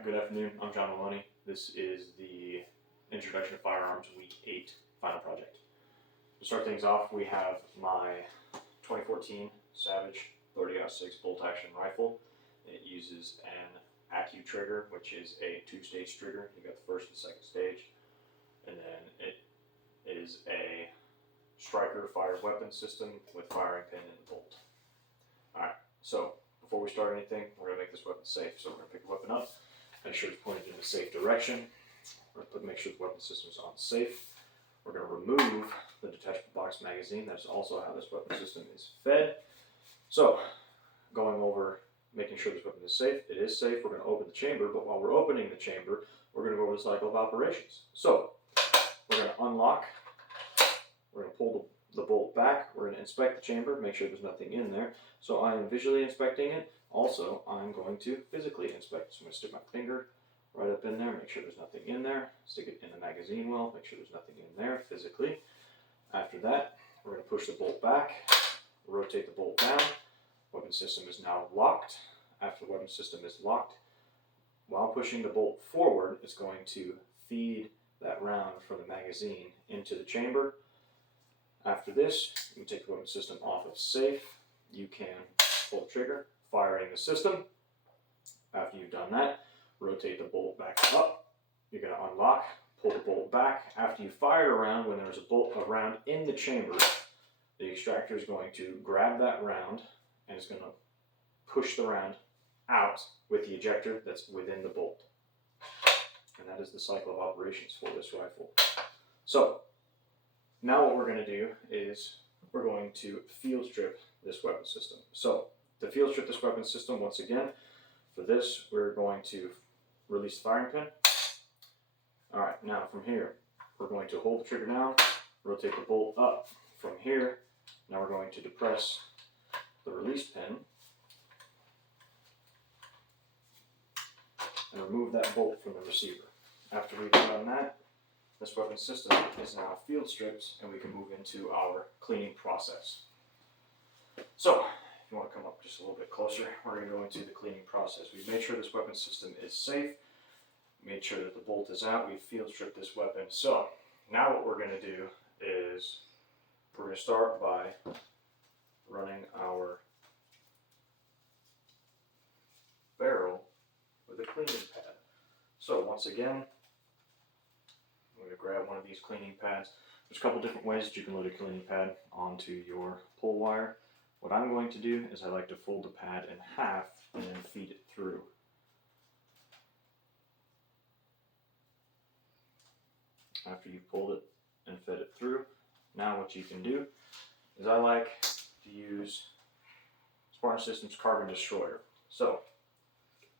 Alright, good afternoon. I'm John Maloney. This is the Introduction to Firearms Week 8 final project. To start things off, we have my 2014 Savage 30-06 bolt action rifle. It uses an ACU trigger, which is a two-stage trigger. You got the first and second stage. And then it is a striker fired weapon system with firing pin and bolt. Alright, so before we start anything, we're going to make this weapon safe. So we're going to pick the weapon up, make sure it's pointed in a safe direction. We're going to make sure the weapon system is on safe. We're going to remove the detachable box magazine. That's also how this weapon system is fed. So, going over making sure this weapon is safe. It is safe. We're going to open the chamber, but while we're opening the chamber, we're going to go over the cycle of operations. So, we're going to unlock. We're going to pull the bolt back. We're going to inspect the chamber, make sure there's nothing in there. So I am visually inspecting it. Also, I'm going to physically inspect it. So I'm going to stick my finger right up in there, make sure there's nothing in there. Stick it in the magazine well, make sure there's nothing in there physically. After that, we're going to push the bolt back, rotate the bolt down. Weapon system is now locked. After the weapon system is locked, while pushing the bolt forward, it's going to feed that round from the magazine into the chamber. After this, you take the weapon system off of safe. You can pull the trigger, firing the system. After you've done that, rotate the bolt back up. You're going to unlock, pull the bolt back. After you fire around, when there's a round in the chamber, the extractor is going to grab that round and it's going to push the round out with the ejector that's within the bolt. And that is the cycle of operations for this rifle. So, now what we're going to do is we're going to field strip this weapon system. So to field strip this weapon system, once again, for this we're going to release the firing pin. Alright, now from here we're going to hold the trigger down, rotate the bolt up. From here, now we're going to depress the release pin and remove that bolt from the receiver. After we've done that, this weapon system is now field stripped and we can move into our cleaning process. So, if you want to come up just a little bit closer, we're going to go into the cleaning process. We've made sure this weapon system is safe, made sure that the bolt is out, we've field stripped this weapon. So, now what we're going to do is we're going to start by running our barrel with a cleaning pad. So, once again, I'm going to grab one of these cleaning pads. There's a couple different ways that you can load a cleaning pad onto your pull wire. What I'm going to do is I like to fold the pad in half and then feed it through. After you've pulled it and fed it through, now what you can do is I like to use Spartan Systems Carbon Destroyer. So,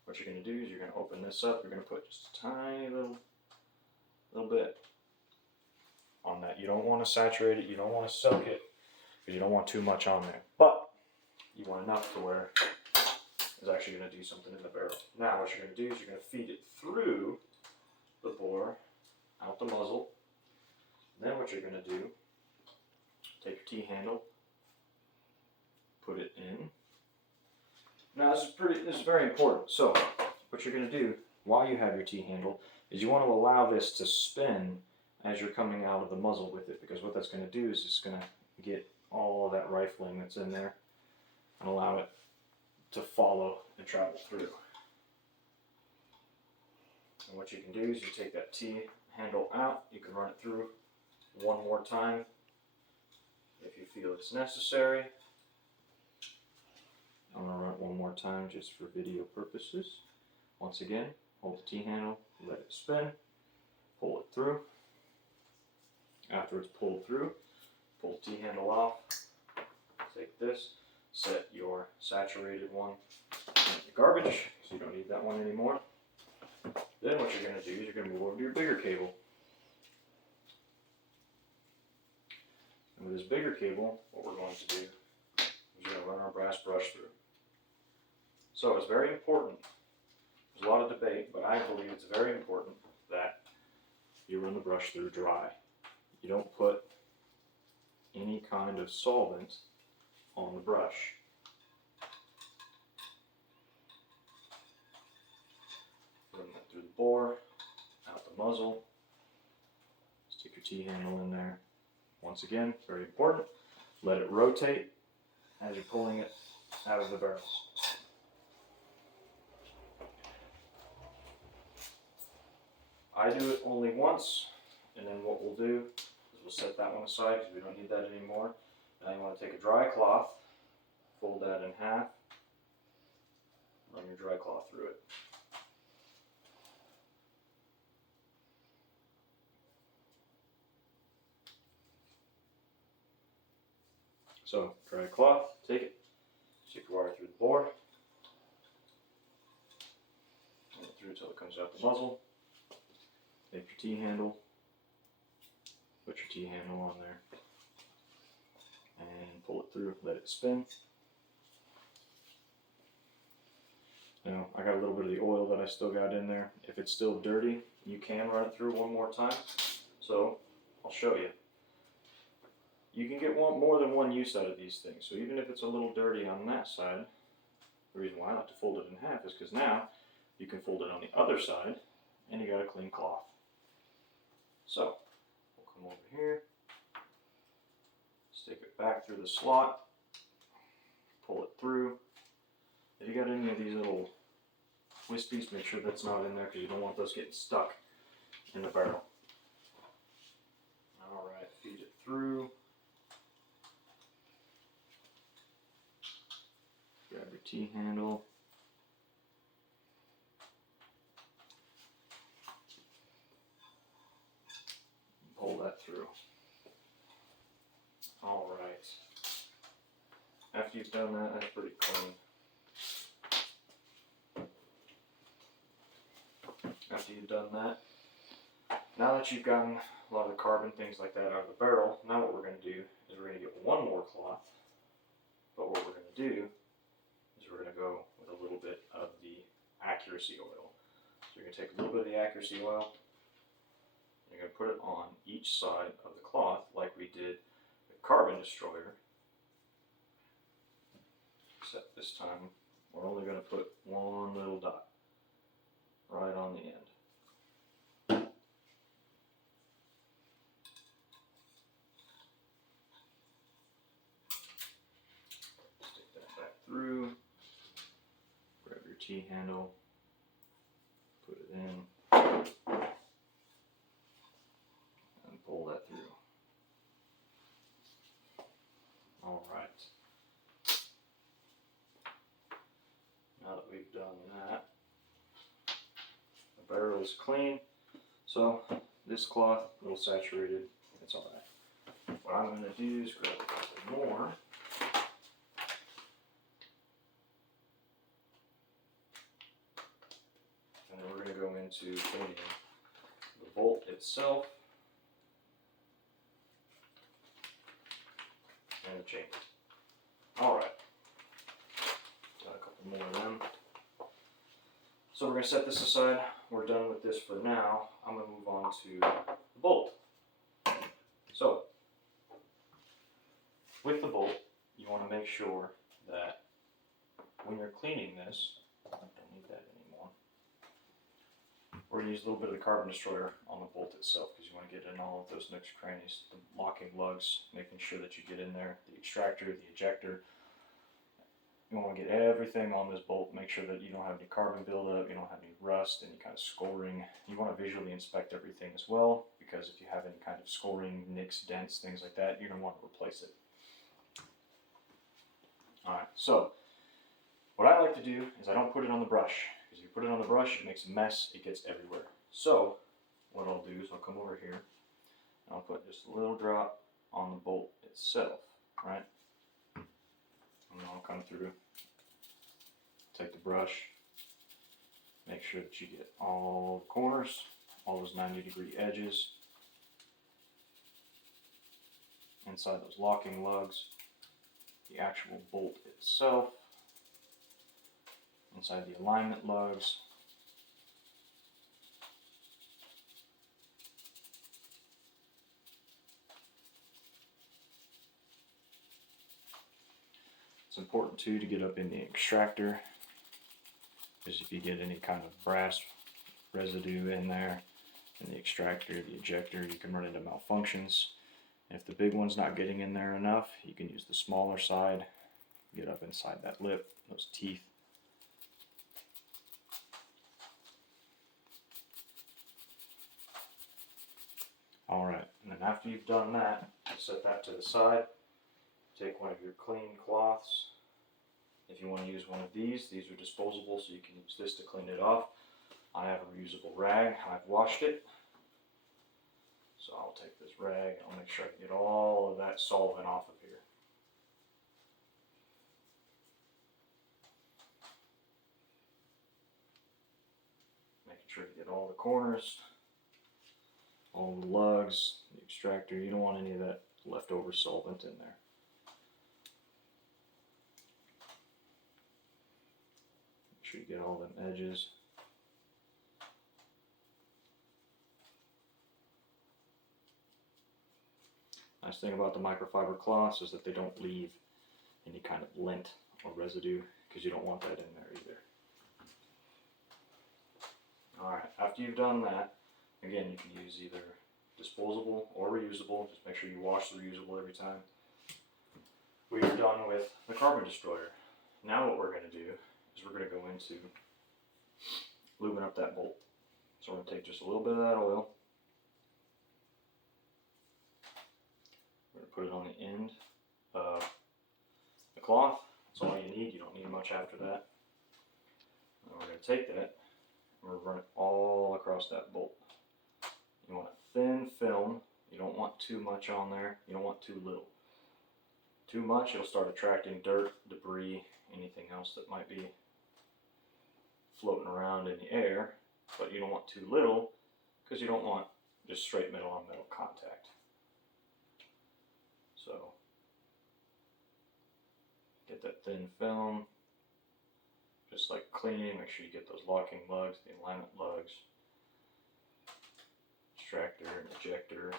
what you're going to do is you're going to open this up, you're going to put just a tiny little bit on that. You don't want to saturate it, you don't want to soak it, because you don't want too much on there. But you want enough to where it's actually going to do something in the barrel. Now what you're going to do is you're going to feed it through the bore, out the muzzle. And then what you're going to do, take your T-handle, put it in. Now this is very important. So what you're going to do while you have your T-handle is you want to allow this to spin as you're coming out of the muzzle with it, because what that's going to do is it's going to get all of that rifling that's in there and allow it to follow and travel through. And what you can do is you take that T-handle out, you can run it through one more time if you feel it's necessary. I'm going to run it one more time just for video purposes. Once again, hold the T-handle, let it spin, pull it through. After it's pulled through, pull the T-handle off, take this, set your saturated one in the garbage, so you don't need that one anymore. Then what you're going to do is you're going to move over to your bigger cable. And with this bigger cable, what we're going to do is we're going to run our brass brush through. So it's very important. There's a lot of debate, but I believe it's very important that you run the brush through dry. You don't put any kind of solvent on the brush. Run muzzle. Stick your T-handle in there. Once again, very important, let it rotate as you're pulling it out of the barrel. I do it only once, and then what we'll do is we'll set that one aside because we don't need that anymore. Now you want to take a dry cloth, fold that in half, run your dry cloth through it. So, dry cloth, take it, stick your wire through the bore, run it through until it comes out the muzzle. Take your T-handle, put your T-handle on there, and pull it through, let it spin. Now, I got a little bit of the oil that I still got in there. If it's still dirty, you can run it through one more time. So, I'll show you. You can get more than one use out of these things. So even if it's a little dirty on that side, the reason why I like to fold it in half is because now you can fold it on the other side and you got a clean cloth. So, we'll come over here, stick it back through the slot, pull it through. If you got any of these little wispies, make sure that's not in there because you don't want those getting stuck in the barrel. Alright, feed it through. Grab your T-handle. Pull that through. Alright. After you've done that, that's pretty clean. After you've done that, now that you've gotten a lot of the carbon, things like that out of the barrel, now what we're going to do is we're going to get one more cloth. But what we're going to do is we're going to go with a little bit of the accuracy oil. So you're going to take a little bit of the accuracy oil, and you're going to put it on each side of the cloth like we did the carbon destroyer. Except this time we're only going to put one little dot right on the end. Stick that back through, grab your T-handle, put it in, and pull that through. Alright. Now that we've done that, the barrel is clean, so this cloth, a little saturated, it's alright. What I'm going to do is grab a couple more. And then we're going to go into cleaning the bolt itself and the chain. Alright. Got a couple more of them. So we're going to set this aside. We're done with this for now. I'm going to move on to the bolt. So, with the bolt, you want to make sure that when you're cleaning this, I don't need that anymore. We're going to use a little bit of the carbon destroyer on the bolt itself because you want to get in all of those nooks and crannies, the locking lugs, making sure that you get in there, the extractor, the ejector. You want to get everything on this bolt, make sure that you don't have any carbon buildup, you don't have any rust, any kind of scoring. You want to visually inspect everything as well, because if you have any kind of scoring, nicks, dents, things like that, you're going to want to replace it. Alright, so what I like to do is I don't put it on the brush, because if you put it on the brush, it makes a mess, it gets everywhere. So what I'll do is I'll come over here, and I'll put just a little drop on the bolt itself, right? And I'll come through, take the brush, make sure that you get all the corners, all those 90-degree edges, inside those locking lugs, the actual bolt itself, inside the alignment lugs, it's important too to get up in the extractor, because if you get any kind of brass residue in there, and the extractor, the ejector, you can run into malfunctions. If the big one's not getting in there enough, you can use the smaller side, get up inside that lip, those teeth. Alright, and then after you've done that, set that to the side. Take one of your clean cloths. If you want to use one of these are disposable, so you can use this to clean it off. I have a reusable rag, I've washed it. So I'll take this rag, I'll make sure I get all of that solvent off of here. Making sure you get all the corners, all the lugs, the extractor. You don't want any of that leftover solvent in there. Make sure you get all them edges. Nice thing about the microfiber cloths is that they don't leave any kind of lint or residue, because you don't want that in there either. Alright, after you've done that, again, you can use either disposable or reusable. Just make sure you wash the reusable every time. We're done with the carbon destroyer. Now what we're going to do is we're going to go into lubing up that bolt. So we're going to take just a little bit of that oil. We're going to put it on the end of the cloth. That's all you need. You don't need much after that. And we're going to take that and we're going to run it all across that bolt. You want a thin film. You don't want too much on there. You don't want too little. Too much, it'll start attracting dirt, debris, anything else that might be floating around in the air. But you don't want too little, because you don't want just straight metal on metal contact. So, get that thin film. Just like cleaning, make sure you get those locking lugs, the alignment lugs, extractor and ejector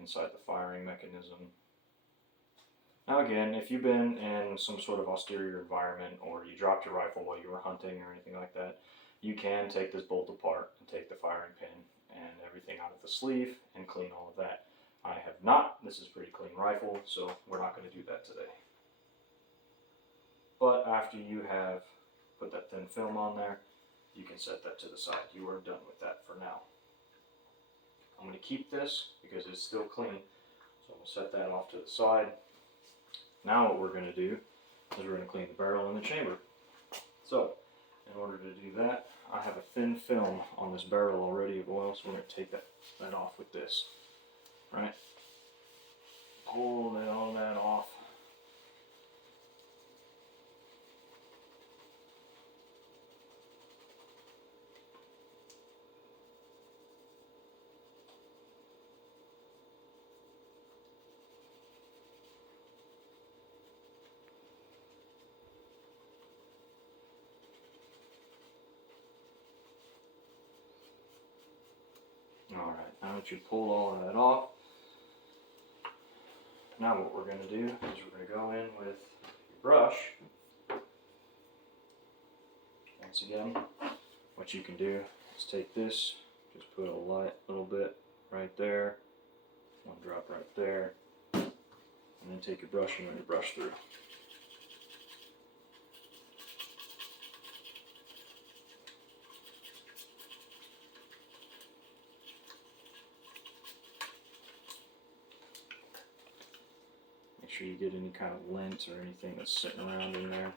inside the firing mechanism. Now again, if you've been in some sort of austere environment, or you dropped your rifle while you were hunting or anything like that, you can take this bolt apart and take the firing pin and everything out of the sleeve and clean all of that. I have not. This is a pretty clean rifle, so we're not going to do that today. But after you have put that thin film on there, you can set that to the side. You are done with that for now. I'm going to keep this because it's still clean, so we'll set that off to the side. Now what we're going to do is we're going to clean the barrel and the chamber. So, in order to do that, I have a thin film on this barrel already of oil, so we're going to take that off with this. Right? Pull all that off. Alright, now that you pull all of that off, now what we're going to do is we're going to go in with your brush. Once again, what you can do is take this, just put a light little bit right there, one drop right there, and then take your brush and run your brush through. Make sure you get any kind of lint or anything that's sitting around in there.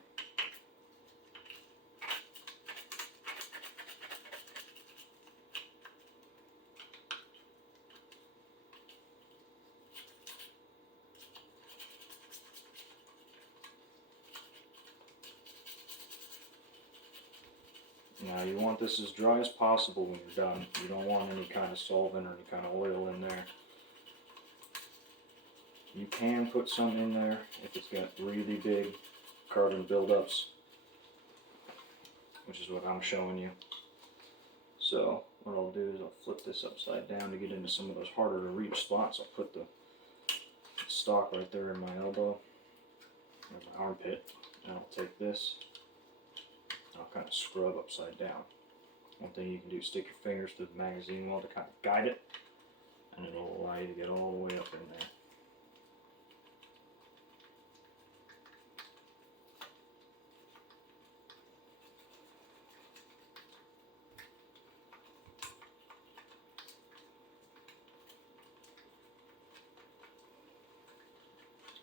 Now you want this as dry as possible when you're done. You don't want any kind of solvent or any kind of oil in there. You can put some in there if it's got really big carbon buildups, which is what I'm showing you. So what I'll do is I'll flip this upside down to get into some of those harder to reach spots. I'll put the stock right there in my elbow, or my armpit, and I'll take this and I'll kind of scrub upside down. One thing you can do is stick your fingers through the magazine well to kind of guide it, and it'll allow you to get all the way up in there.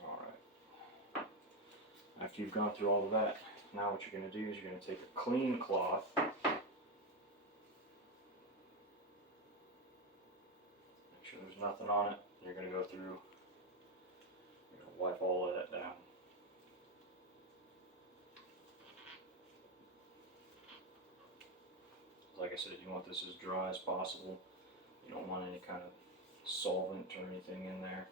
Alright. After you've gone through all of that, now what you're going to do is you're going to take a clean cloth, make sure there's nothing on it, and you're going to go through, you're going to wipe all of that down. Like I said, you want this as dry as possible. You don't want any kind of solvent or anything in there.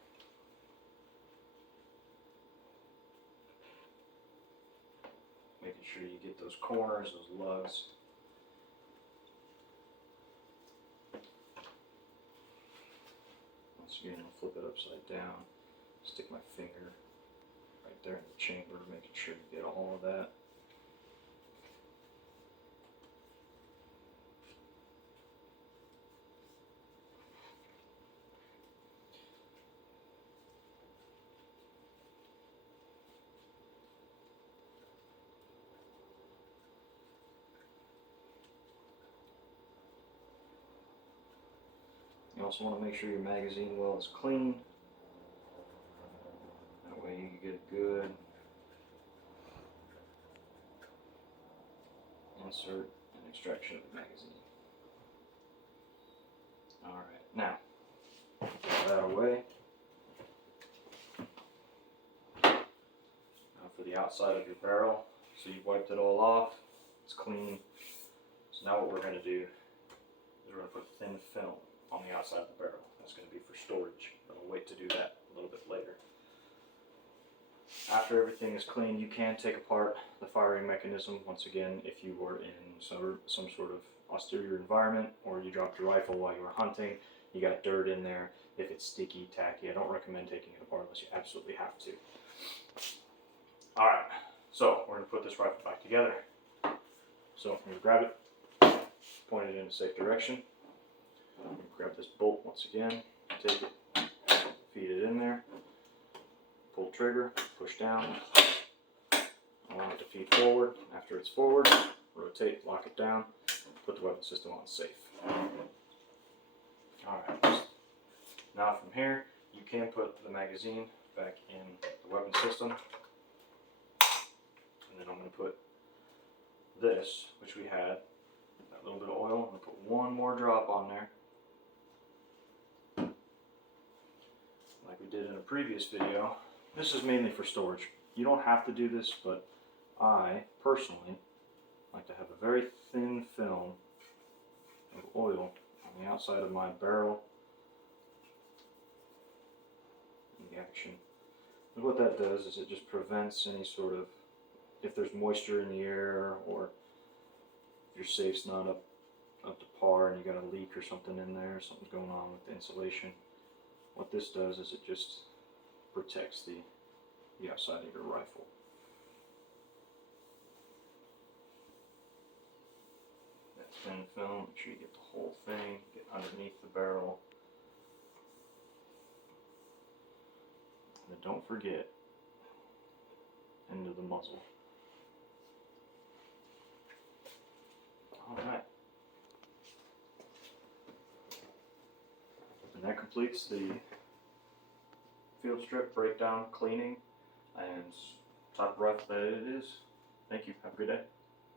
Making sure you get those corners, those lugs. Once again, I'll flip it upside down, stick my finger right there in the chamber, making sure you get all of that. You also want to make sure your magazine well is clean. That way you can get a good insert and extraction of the magazine. Alright, now, get that away. Now for the outside of your barrel. So you've wiped it all off, it's clean. So now what we're going to do is we're going to put thin film on the outside of the barrel. That's going to be for storage. I'll wait to do that a little bit later. After everything is clean, you can take apart the firing mechanism. Once again, if you were in some sort of austere environment, or you dropped your rifle while you were hunting, you got dirt in there. If it's sticky, tacky, I don't recommend taking it apart unless you absolutely have to. Alright, so we're going to put this rifle back together. So I'm going to grab it, point it in a safe direction. Grab this bolt once again, take it, feed it in there, pull trigger, push down, allow it to feed forward. After it's forward, rotate, lock it down, put the weapon system on safe. Alright, now from here, you can put the magazine back in the weapon system, and then I'm going to put this, which we had, that little bit of oil, I'm going to put one more drop on there. Like we did in a previous video. This is mainly for storage. You don't have to do this, but I personally like to have a very thin film of oil on the outside of my barrel in the action. And what that does is it just prevents any sort of, if there's moisture in the air, or if your safe's not up to par and you got a leak or something in there, something's going on with the insulation. What this does is it just protects the outside of your rifle. That thin film, make sure you get the whole thing, get underneath the barrel. And don't forget, into the muzzle. Alright. And that completes the field strip breakdown, cleaning, and type of rifle that it is. Thank you. Have a good day.